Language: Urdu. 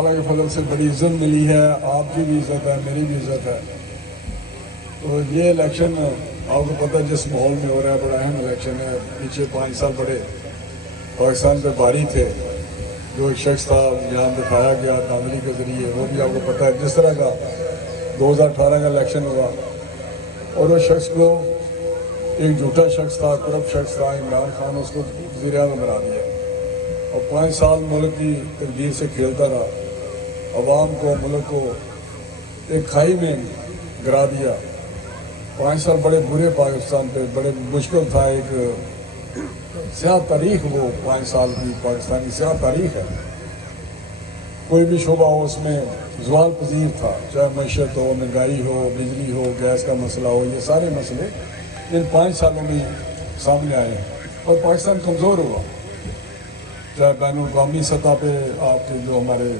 اللہ کے فضل سے بڑی عزت ملی ہے، آپ کی بھی عزت ہے، میری بھی عزت ہے۔ تو یہ الیکشن آپ کو پتہ جس ماحول میں ہو رہا ہے، بڑا اہم الیکشن ہے۔ پیچھے 5 سال بڑے پاکستان پہ بھاری تھے، جو ایک شخص تھا یہاں دکھایا گیا دھاندلی کے ذریعے، وہ بھی آپ کو پتہ ہے جس طرح کا 2018 کا الیکشن ہوا، اور وہ شخص کو ایک جھوٹا شخص تھا، کرپٹ شخص تھا، عمران خان، اس کو وزیر اعظم بنا دیا، اور 5 سال ملک کی تقدیر سے کھیلتا رہا، عوام کو، ملک کو ایک کھائی میں گرا دیا۔ 5 سال بڑے برے پاکستان پہ، بڑے مشکل تھا، ایک سیاہ تاریخ، وہ 5 سال کی پاکستانی سیاہ تاریخ ہے۔ کوئی بھی شعبہ ہو اس میں زوال پذیر تھا، چاہے معیشت ہو، مہنگائی ہو، بجلی ہو، گیس کا مسئلہ ہو، یہ سارے مسئلے ان 5 سالوں میں سامنے آئے ہیں، اور پاکستان کمزور ہوا، چاہے بین الاقوامی سطح پہ آپ کے جو ہمارے